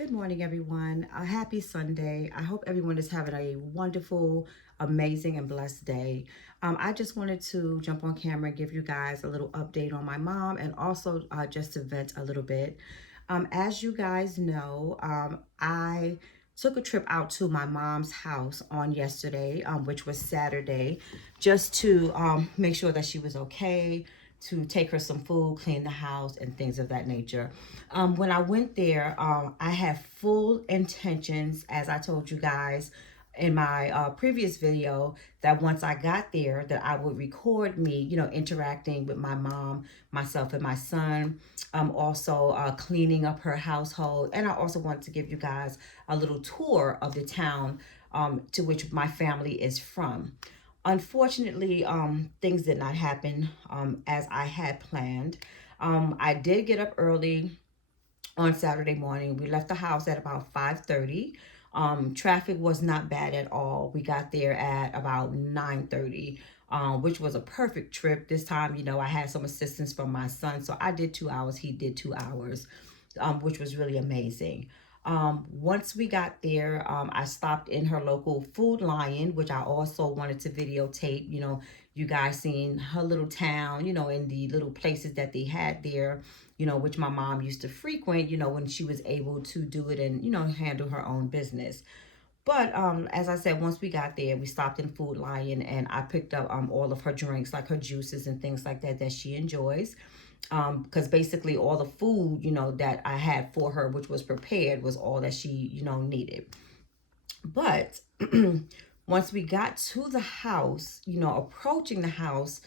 Good morning, everyone. A happy Sunday. I hope everyone is having a wonderful, amazing, and blessed day. I just wanted to jump on camera and give you guys a little update on my mom and also just to vent a little bit. As you guys know, I took a trip out to my mom's house on yesterday, which was Saturday, just to make sure that she was okay, to take her some food, clean the house, and things of that nature. When I went there, I had full intentions, as I told you guys in my previous video, that once I got there, that I would record me, interacting with my mom, myself, and my son. Also cleaning up her household, and I also wanted to give you guys a little tour of the town to which my family is from. Unfortunately, things did not happen as I had planned. I did get up early on Saturday morning. We left the house at about 5:30. Traffic was not bad at all. We got there at about 9:30, which was a perfect trip. This time, I had some assistance from my son, so I did 2 hours. He did 2 hours, which was really amazing. Once we got there, I stopped in her local Food Lion, which I also wanted to videotape. You guys seen her little town, in the little places that they had there, which my mom used to frequent, when she was able to do it and, handle her own business. But as I said, once we got there, we stopped in Food Lion and I picked up all of her drinks, like her juices and things like that she enjoys. Because basically all the food, that I had for her, which was prepared, was all that she, needed. But once we got to the house, approaching the house,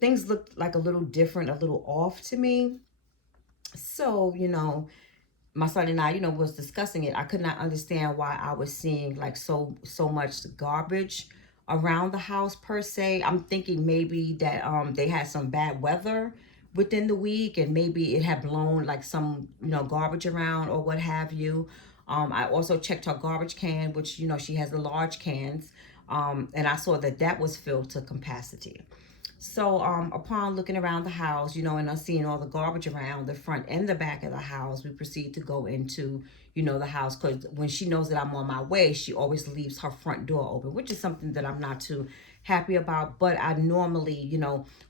things looked like a little different, a little off to me. So, my son and I, was discussing it. I could not understand why I was seeing like so much garbage around the house per se. I'm thinking maybe that they had some bad weather within the week and maybe it had blown like some, garbage around or what have you. I also checked her garbage can, which, she has the large cans. And I saw that that was filled to capacity. So, upon looking around the house, and us seeing all the garbage around the front and the back of the house, we proceed to go into, the house. Because when she knows that I'm on my way, she always leaves her front door open, which is something that I'm not too happy about. But I normally,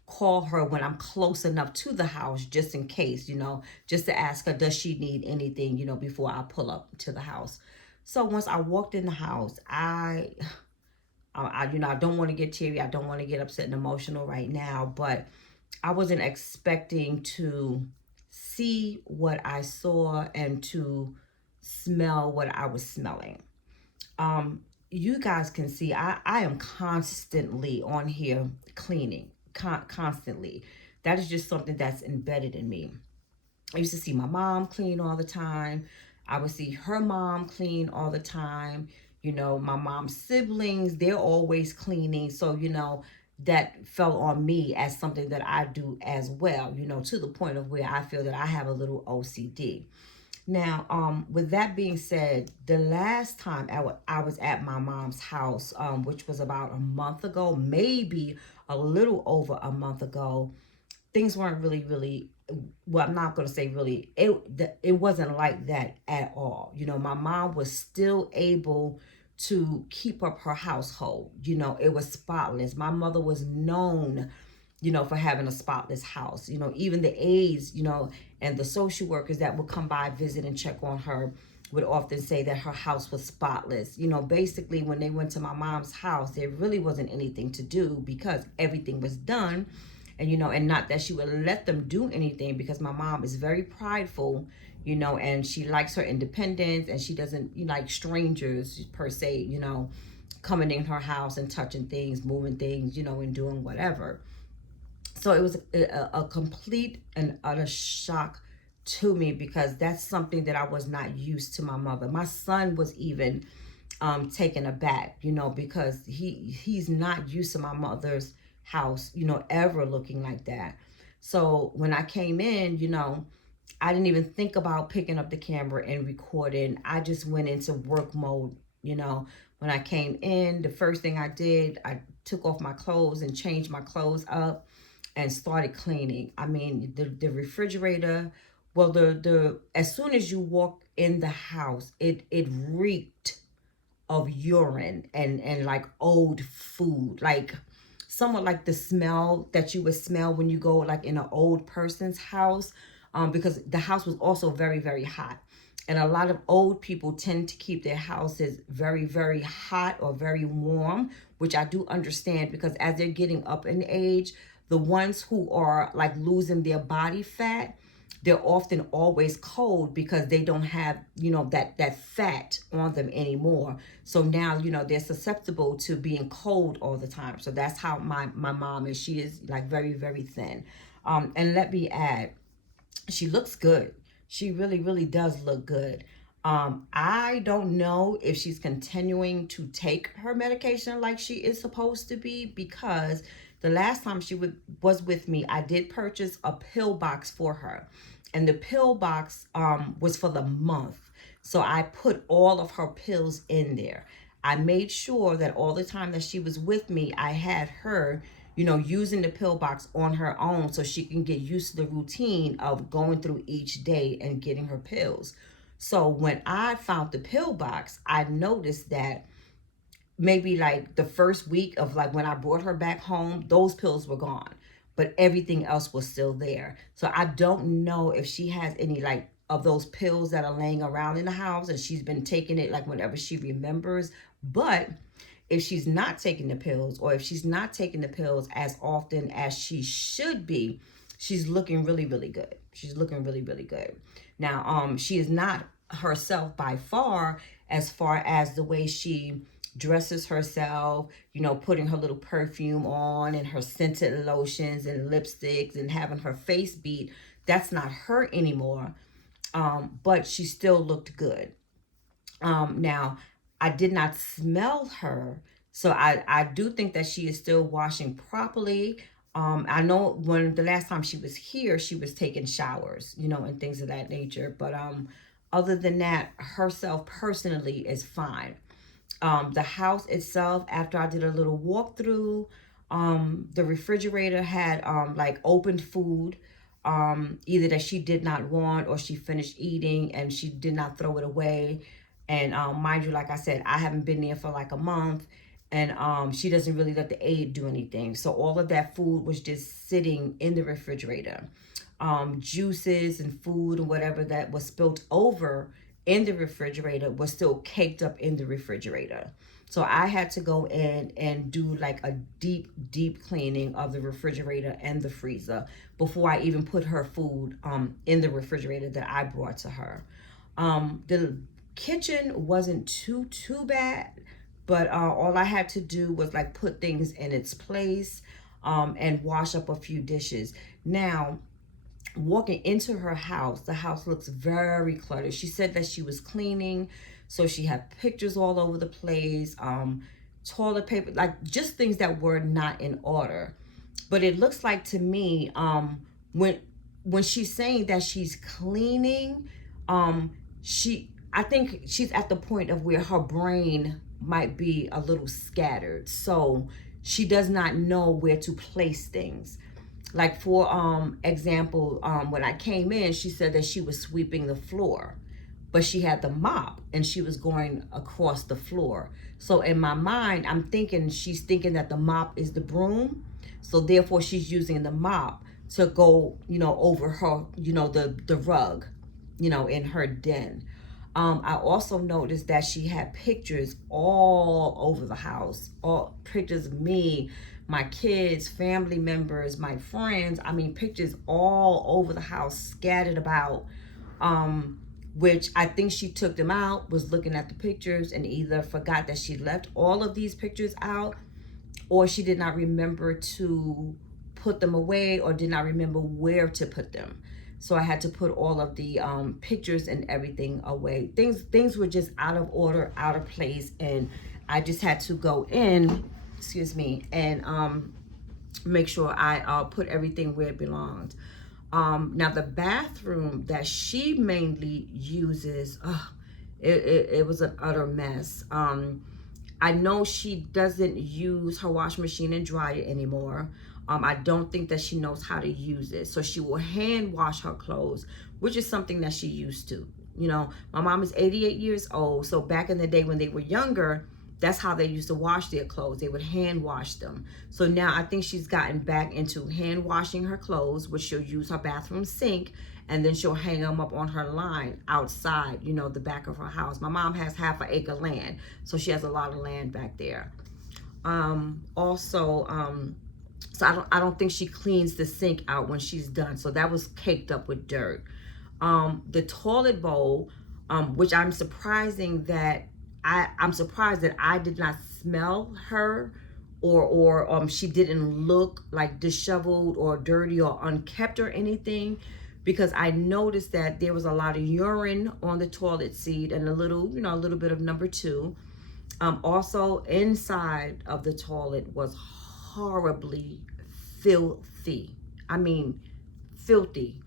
call her when I'm close enough to the house, just in case, just to ask her, does she need anything, before I pull up to the house. So once I walked in the house, I don't want to get teary. I don't want to get upset and emotional right now, but I wasn't expecting to see what I saw and to smell what I was smelling. You guys can see I am constantly on here cleaning, constantly. That is just something that's embedded in me. I used to see my mom clean all the time. I would see her mom clean all the time. My mom's siblings, they're always cleaning. So, that fell on me as something that I do as well, to the point of where I feel that I have a little OCD. Now, with that being said, the last time I was at my mom's house, which was about a month ago, maybe a little over a month ago, things weren't really, well, I'm not going to say really, it wasn't like that at all. My mom was still able to keep up her household. It was spotless. My mother was known, for having a spotless house. Even the aides, and the social workers that would come by, visit, and check on her would often say that her house was spotless. Basically, when they went to my mom's house, there really wasn't anything to do because everything was done. And, and not that she would let them do anything, because my mom is very prideful, and she likes her independence, and she doesn't like strangers per se, coming in her house and touching things, moving things, and doing whatever. So it was a complete and utter shock to me, because that's something that I was not used to my mother. My son was even taken aback, because he's not used to my mother's house, ever looking like that. So when I came in, I didn't even think about picking up the camera and recording. I just went into work mode, When I came in, the first thing I did, I took off my clothes and changed my clothes up and started cleaning. I mean, the refrigerator Well, the as soon as you walk in the house, it reeked of urine and like old food, like somewhat like the smell that you would smell when you go like in an old person's house, because the house was also very, very hot. And a lot of old people tend to keep their houses very, very hot or very warm, which I do understand, because as they're getting up in age, the ones who are like losing their body fat, they're often always cold because they don't have, that fat on them anymore. So now, they're susceptible to being cold all the time. So that's how my mom is. She is like very, very thin. And let me add, she looks good. She really, really does look good. I don't know if she's continuing to take her medication like she is supposed to be, because the last time she was with me, I did purchase a pill box for her. And the pill box was for the month. So I put all of her pills in there. I made sure that all the time that she was with me, I had her, using the pill box on her own so she can get used to the routine of going through each day and getting her pills. So when I found the pill box, I noticed that maybe like the first week of like when I brought her back home, those pills were gone, but everything else was still there. So I don't know if she has any like of those pills that are laying around in the house and she's been taking it like whenever she remembers. But if she's not taking the pills, or if she's not taking the pills as often as she should be, she's looking really, really good. She's looking really, really good. Now, she is not herself by far as the way she dresses herself, putting her little perfume on and her scented lotions and lipsticks and having her face beat. That's not her anymore. But she still looked good. Now, I did not smell her. So I do think that she is still washing properly. I know when the last time she was here, she was taking showers, and things of that nature. But other than that, herself personally is fine. The house itself, after I did a little walkthrough, the refrigerator had like opened food, either that she did not want or she finished eating and she did not throw it away. And mind you, like I said, I haven't been there for like a month, and she doesn't really let the aide do anything. So all of that food was just sitting in the refrigerator. Juices and food and whatever that was spilt over in the refrigerator was still caked up in the refrigerator. So I had to go in and do like a deep, deep cleaning of the refrigerator and the freezer before I even put her food in the refrigerator that I brought to her. The kitchen wasn't too bad, but all I had to do was like put things in its place, and wash up a few dishes. Now, walking into her house, the house looks very cluttered. She said that she was cleaning, so she had pictures all over the place, toilet paper, like just things that were not in order. But it looks like to me, when she's saying that she's cleaning, I think she's at the point of where her brain might be a little scattered, so she does not know where to place things. Like for example, when I came in, she said that she was sweeping the floor, but she had the mop and she was going across the floor. So in my mind, I'm thinking she's thinking that the mop is the broom, so therefore she's using the mop to go, over her, the rug, in her den. I also noticed that she had pictures all over the house, all pictures of me, my kids, family members, my friends. I mean, pictures all over the house, scattered about, which I think she took them out, was looking at the pictures, and either forgot that she left all of these pictures out, or she did not remember to put them away, or did not remember where to put them. So I had to put all of the pictures and everything away. Things were just out of order, out of place, and I just had to go in, excuse me, and make sure I put everything where it belonged. Now the bathroom that she mainly uses, it was an utter mess. I know she doesn't use her washing machine and dryer anymore. I don't think that she knows how to use it. So she will hand wash her clothes, which is something that she used to. You know, my mom is 88 years old. So back in the day when they were younger, that's how they used to wash their clothes. They would hand wash them. So now I think she's gotten back into hand washing her clothes, which she'll use her bathroom sink, and then she'll hang them up on her line outside, you know, the back of her house. My mom has half an acre land, so she has a lot of land back there. So I don't think she cleans the sink out when she's done. So that was caked up with dirt. The toilet bowl, which I'm surprising that I'm surprised that I did not smell her, or she didn't look like disheveled or dirty or unkept or anything, because I noticed that there was a lot of urine on the toilet seat and a little, you know, a little bit of number two. Also inside of the toilet was horribly filthy. I mean, filthy.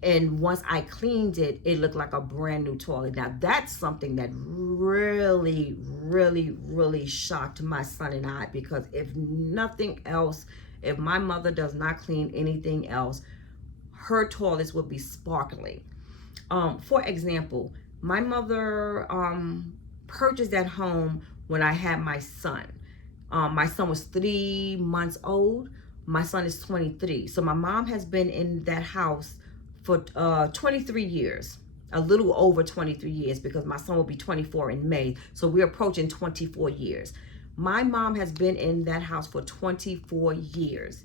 And once I cleaned it, it looked like a brand new toilet. Now that's something that really, really, really shocked my son and I, because if nothing else, if my mother does not clean anything else, her toilets would be sparkling. For example, my mother purchased that home when I had my son. My son was 3 months old. My son is 23. So my mom has been in that house for 23 years, a little over 23 years, because my son will be 24 in May. So we're approaching 24 years. My mom has been in that house for 24 years.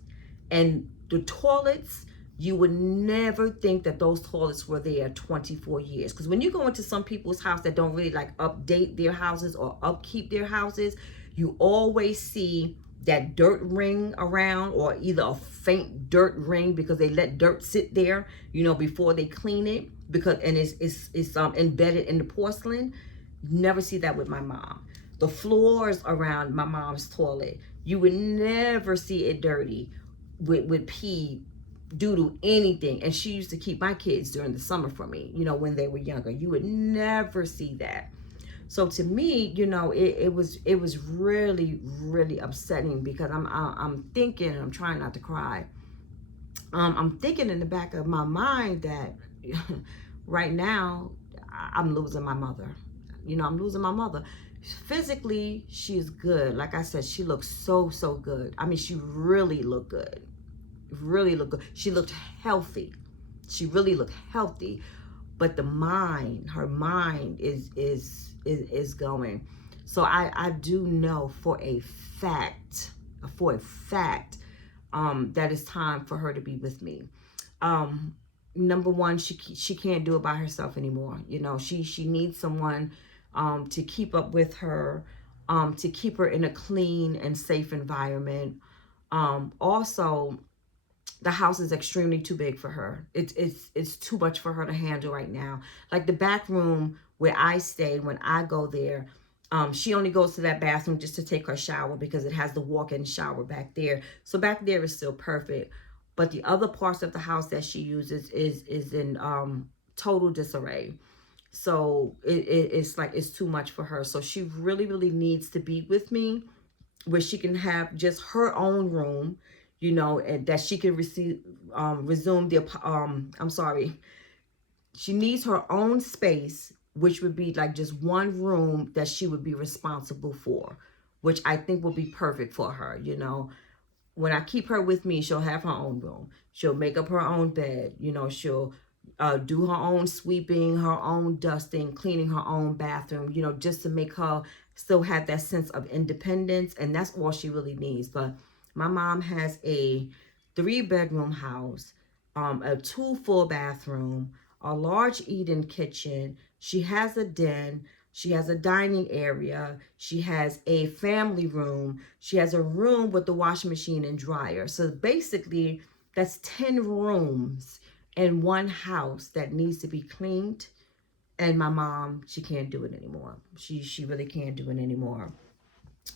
And the toilets, you would never think that those toilets were there 24 years. Because when you go into some people's house that don't really like update their houses or upkeep their houses, you always see that dirt ring around, or either a faint dirt ring because they let dirt sit there, you know, before they clean it, because and it's embedded in the porcelain. Never see that with my mom. The floors around my mom's toilet, you would never see it dirty with pee due to anything. And she used to keep my kids during the summer for me, you know, when they were younger. You would never see that. So to me, you know, it was really, really upsetting, because I'm thinking, I'm trying not to cry. I'm thinking in the back of my mind that right now I'm losing my mother. You know, I'm losing my mother. Physically, she's good. Like I said, she looks so good. I mean, she really looked good. Really looked good. She looked healthy. She really looked healthy. But the mind, her mind is going. So I do know for a fact that it's time for her to be with me. Number one, she can't do it by herself anymore. You know, she needs someone to keep up with her, to keep her in a clean and safe environment. Also, the house is extremely too big for her. It's too much for her to handle right now. Like the back room where I stay, when I go there, she only goes to that bathroom just to take her shower, because it has the walk-in shower back there. So back there is still perfect. But the other parts of the house that she uses is in total disarray. So it's like it's too much for her. So she really needs to be with me, where she can have just her own room, you know, and that she can resume the she needs her own space, which would be like just one room that she would be responsible for, which I think will be perfect for her. You know, when I keep her with me, she'll have her own room. She'll make up her own bed. You know, she'll do her own sweeping, her own dusting, cleaning her own bathroom, you know, just to make her still have that sense of independence. And that's all she really needs. But my mom has a 3-bedroom house, a 2 full bathroom, a large eat-in kitchen. She has a den. She has a dining area. She has a family room. She has a room with the washing machine and dryer. So basically, that's 10 rooms in one house that needs to be cleaned. And my mom, she can't do it anymore. She really can't do it anymore.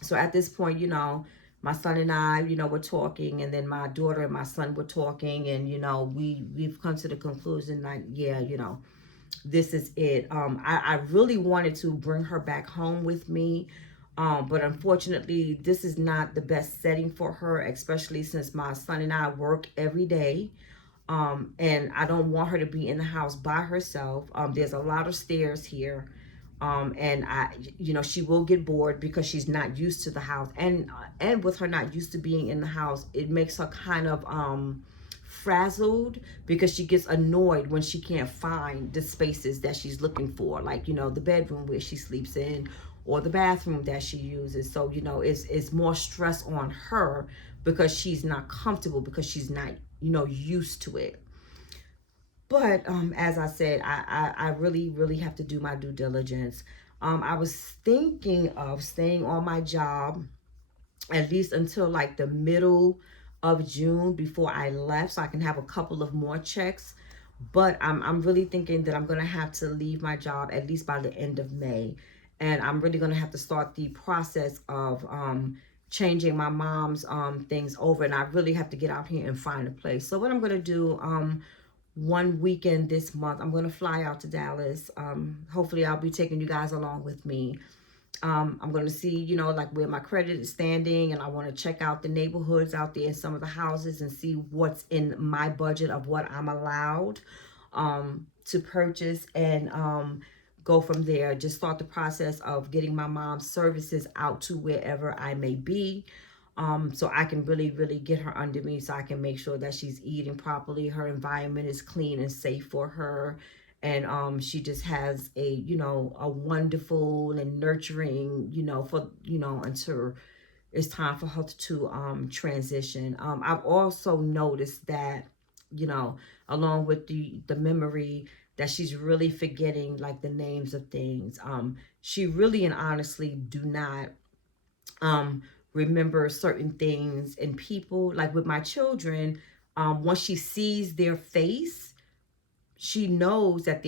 So at this point, you know, my son and I, you know, were talking, and then my daughter and my son were talking, and, you know, we've come to the conclusion, like, yeah, you know, this is it. I really wanted to bring her back home with me, but unfortunately, this is not the best setting for her, especially since my son and I work every day. And I don't want her to be in the house by herself. There's a lot of stairs here. And she will get bored because she's not used to the house. And with her not used to being in the house, it makes her kind of frazzled because she gets annoyed when she can't find the spaces that she's looking for, like, the bedroom where she sleeps in, or the bathroom that she uses. So, it's more stress on her because she's not comfortable, because she's not, used to it. But as I said, I really, really have to do my due diligence. I was thinking of staying on my job at least until like the middle of June before I left, so I can have a couple of more checks. But I'm really thinking that I'm gonna have to leave my job at least by the end of May, and I'm really gonna have to start the process of changing my mom's things over, and I really have to get out here and find a place. So what I'm gonna do, one weekend this month, I'm gonna fly out to Dallas. Hopefully I'll be taking you guys along with me. I'm going to see, like where my credit is standing, and I want to check out the neighborhoods out there in some of the houses and see what's in my budget of what I'm allowed to purchase, and go from there. Just start the process of getting my mom's services out to wherever I may be. So I can really, really get her under me, so I can make sure that she's eating properly, her environment is clean and safe for her, and she just has a a wonderful and nurturing, for until it's time for her to transition. I've also noticed that, along with the memory, that she's really forgetting like the names of things. She really and honestly do not remember certain things and people. Like with my children, once she sees their face, she knows that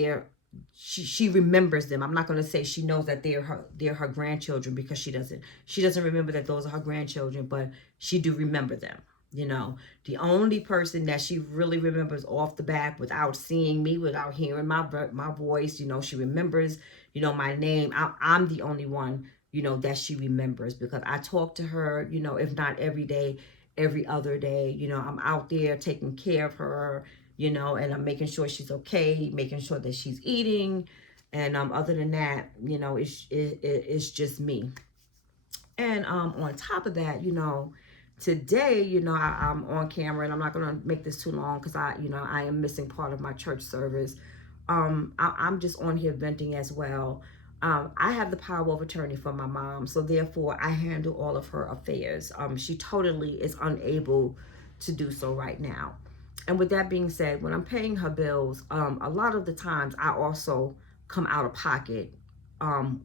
she remembers them. I'm not going to say she knows that they're her grandchildren, because she doesn't remember that those are her grandchildren, but she do remember them. The only person that she really remembers off the bat, without seeing me, without hearing my voice, she remembers, my name. I'm the only one, that she remembers, because I talk to her, if not every day, every other day. I'm out there taking care of her, and I'm making sure she's okay, making sure that she's eating. And other than that, it's just me. And on top of that, today, I'm on camera, and I'm not gonna make this too long because I am missing part of my church service. I'm just on here venting as well. I have the power of attorney for my mom, so therefore I handle all of her affairs. She totally is unable to do so right now. And with that being said, when I'm paying her bills, a lot of the times I also come out of pocket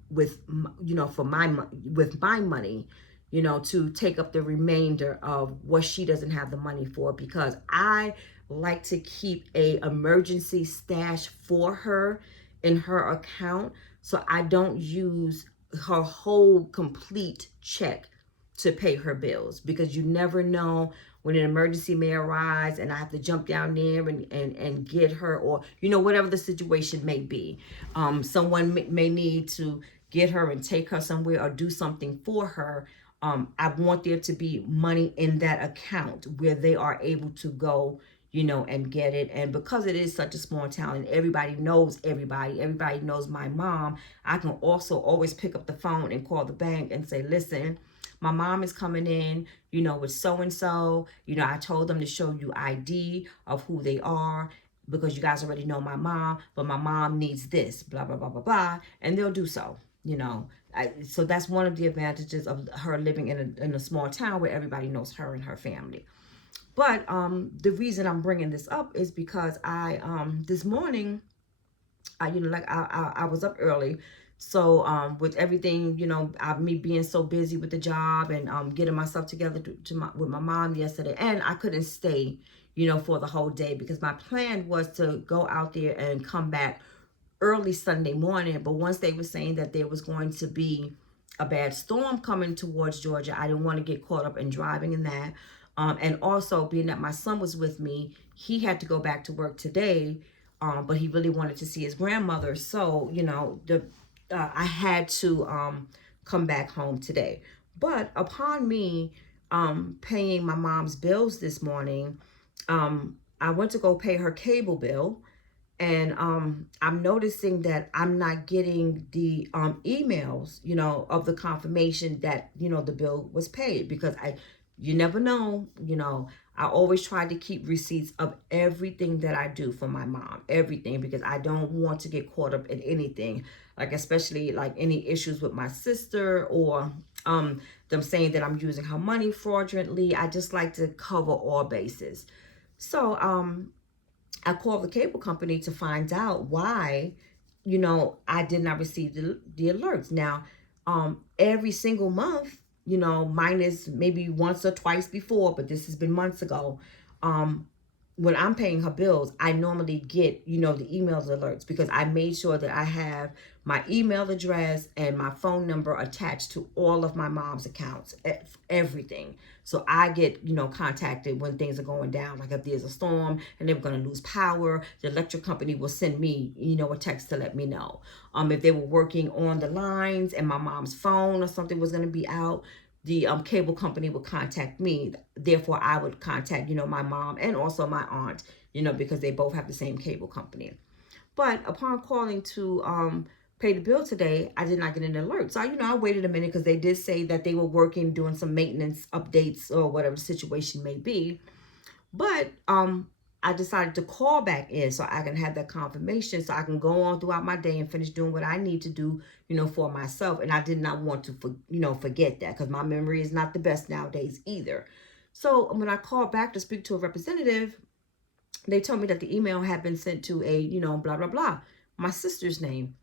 with for with my money, to take up the remainder of what she doesn't have the money for, because I like to keep a emergency stash for her in her account, so I don't use her whole complete check to pay her bills, because you never know when an emergency may arise and I have to jump down there and get her, or whatever the situation may be. Someone may need to get her and take her somewhere or do something for her. I want there to be money in that account where they are able to go, and get it. And because it is such a small town and everybody knows everybody knows my mom, I can also always pick up the phone and call the bank and say, listen, my mom is coming in, with so-and-so. I told them to show you ID of who they are, because you guys already know my mom, but my mom needs this, blah, blah, blah, blah, blah. And they'll do so, so that's one of the advantages of her living in a small town where everybody knows her and her family. But the reason I'm bringing this up is because I this morning, I was up early. So with everything, me being so busy with the job and getting myself together with my mom yesterday, and I couldn't stay, for the whole day, because my plan was to go out there and come back early Sunday morning. But once they were saying that there was going to be a bad storm coming towards Georgia, I didn't want to get caught up in driving in that. And also, being that my son was with me, he had to go back to work today, but he really wanted to see his grandmother. So, I had to come back home today. But upon me paying my mom's bills this morning, I went to go pay her cable bill, and I'm noticing that I'm not getting the emails, of the confirmation that the bill was paid, because you never know, I always try to keep receipts of everything that I do for my mom, everything, because I don't want to get caught up in anything, like especially like any issues with my sister, or them saying that I'm using her money fraudulently. I just like to cover all bases. So I called the cable company to find out why, I did not receive the alerts. Now, every single month, minus maybe once or twice before, but this has been months ago. Um, when I'm paying her bills, I normally get, the emails alerts, because I made sure that I have my email address and my phone number attached to all of my mom's accounts, everything. So I get, contacted when things are going down. Like if there's a storm and they're going to lose power, the electric company will send me, a text to let me know. If they were working on the lines and my mom's phone or something was going to be out, the cable company would contact me. Therefore, I would contact, my mom and also my aunt, because they both have the same cable company. But upon calling to pay the bill today, I did not get an alert. So, I waited a minute, because they did say that they were working, doing some maintenance updates or whatever the situation may be. But I decided to call back in so I can have that confirmation, so I can go on throughout my day and finish doing what I need to do, for myself. And I did not want to, forget that, because my memory is not the best nowadays either. So when I called back to speak to a representative, they told me that the email had been sent to a, blah, blah, blah, my sister's name.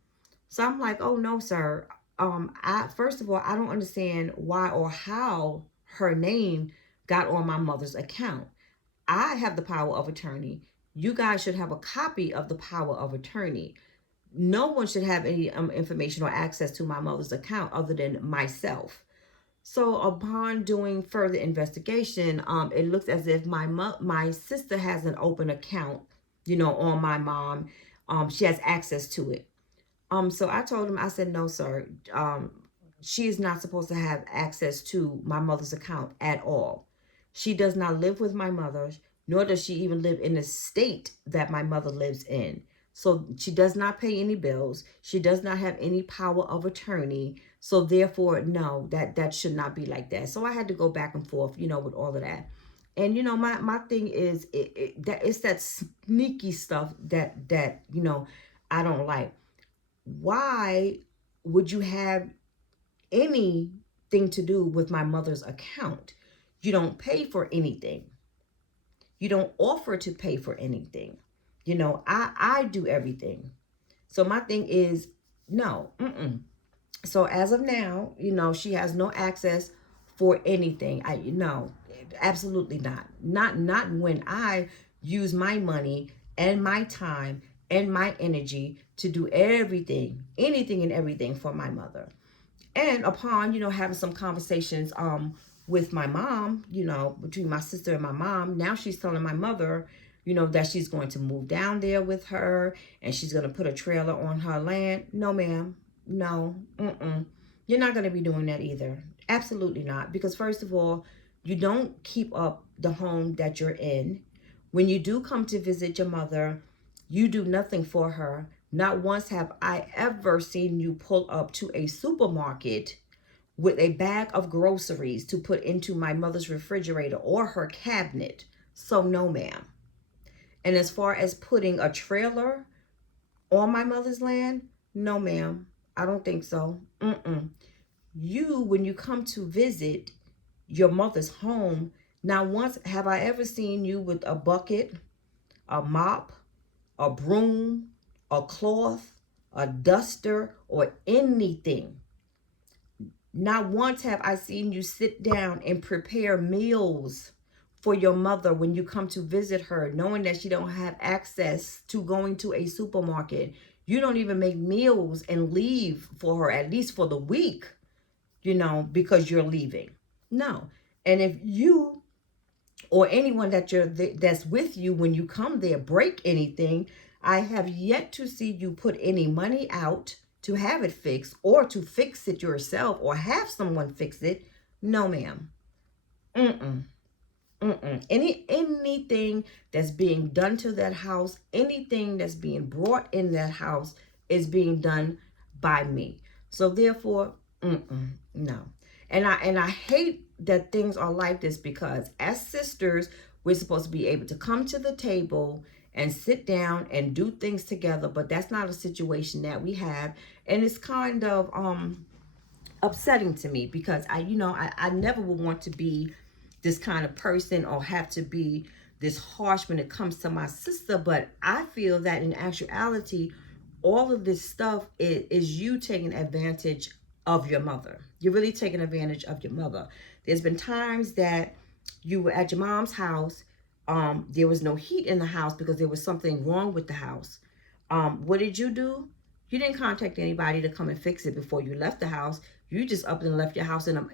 So I'm like, oh no, sir. I first of all, I don't understand why or how her name got on my mother's account. I have the power of attorney. You guys should have a copy of the power of attorney. No one should have any information or access to my mother's account other than myself. So upon doing further investigation, it looks as if my sister has an open account, on my mom. She has access to it. So I told him, I said, no, sir. She is not supposed to have access to my mother's account at all. She does not live with my mother, nor does she even live in the state that my mother lives in. So she does not pay any bills. She does not have any power of attorney. So therefore, no, that should not be like that. So I had to go back and forth, with all of that. And my thing is that it's that sneaky stuff that I don't like. Why would you have anything to do with my mother's account? You don't pay for anything. You don't offer to pay for anything. I do everything. So my thing is, no. So as of now, she has no access for anything. No, absolutely not. Not when I use my money and my time and my energy to do everything, anything and everything for my mother. And upon, having some conversations with my mom, between my sister and my mom, now she's telling my mother, that she's going to move down there with her and she's going to put a trailer on her land. No, ma'am. No. You're not going to be doing that either. Absolutely not. Because first of all, you don't keep up the home that you're in. When you do come to visit your mother, you do nothing for her. Not once have I ever seen you pull up to a supermarket with a bag of groceries to put into my mother's refrigerator or her cabinet. So no, ma'am. And as far as putting a trailer on my mother's land, no, ma'am. I don't think so. You, when you come to visit your mother's home, not once have I ever seen you with a bucket, a mop, a broom, a cloth, a duster, or anything. Not once have I seen you sit down and prepare meals for your mother when you come to visit her, knowing that she don't have access to going to a supermarket. You don't even make meals and leave for her, at least for the week, because you're leaving. No. And if you or anyone that's with you when you come there break anything, I have yet to see you put any money out to have it fixed or to fix it yourself or have someone fix it. No, ma'am. Anything that's being done to that house, anything that's being brought in that house is being done by me. So therefore, no. And I hate that things are like this, because as sisters, we're supposed to be able to come to the table and sit down and do things together, but that's not a situation that we have. And it's kind of upsetting to me, because I never would want to be this kind of person or have to be this harsh when it comes to my sister. But I feel that in actuality, all of this stuff is you taking advantage of your mother. You're really taking advantage of your mother. There's been times that you were at your mom's house. There was no heat in the house because there was something wrong with the house. What did you do? You didn't contact anybody to come and fix it before you left the house. You just up and left your house and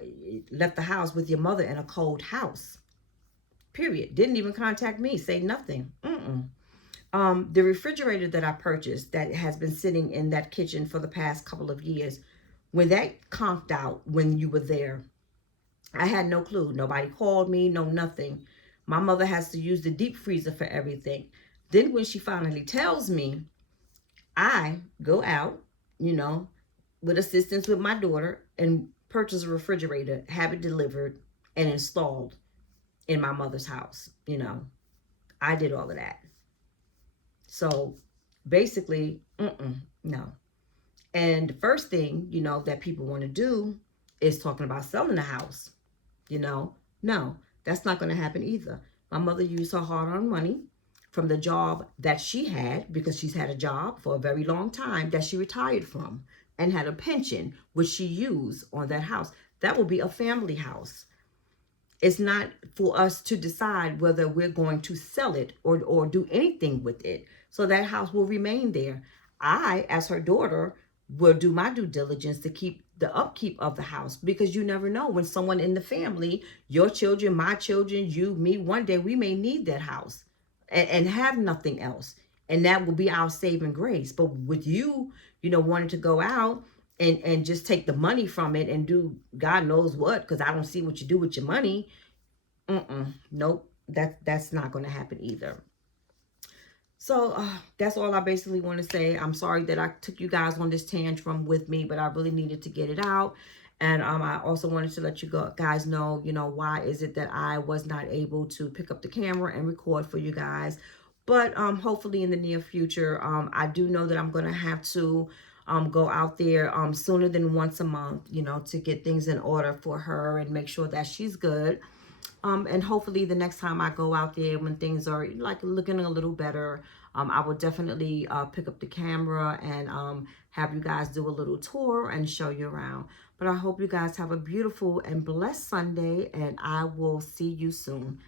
left the house with your mother in a cold house. Period. Didn't even contact me. Say nothing. The refrigerator that I purchased that has been sitting in that kitchen for the past couple of years, when that conked out when you were there, I had no clue. Nobody called me, no nothing. My mother has to use the deep freezer for everything. Then when she finally tells me, I go out, with assistance with my daughter, and purchase a refrigerator, have it delivered and installed in my mother's house. I did all of that. So basically, no. And the first thing, that people want to do is talking about selling the house. No, that's not going to happen either. My mother used her hard-earned money from the job that she had, because she's had a job for a very long time that she retired from, and had a pension which she used on that house. That will be a family house. It's not for us to decide whether we're going to sell it or do anything with it. So that house will remain there. I, as her daughter, will do my due diligence to keep the upkeep of the house, because you never know when someone in the family, your children, my children, you, me, one day we may need that house and have nothing else. And that will be our saving grace. But with you, wanting to go out and just take the money from it and do God knows what, because I don't see what you do with your money. Nope, that's not going to happen either. So that's all I basically want to say. I'm sorry that I took you guys on this tantrum with me, but I really needed to get it out. And I also wanted to let you guys know, why is it that I was not able to pick up the camera and record for you guys. But hopefully in the near future, I do know that I'm going to have to go out there sooner than once a month, to get things in order for her and make sure that she's good. And hopefully the next time I go out there, when things are like looking a little better, I will definitely pick up the camera and have you guys do a little tour and show you around. But I hope you guys have a beautiful and blessed Sunday, and I will see you soon.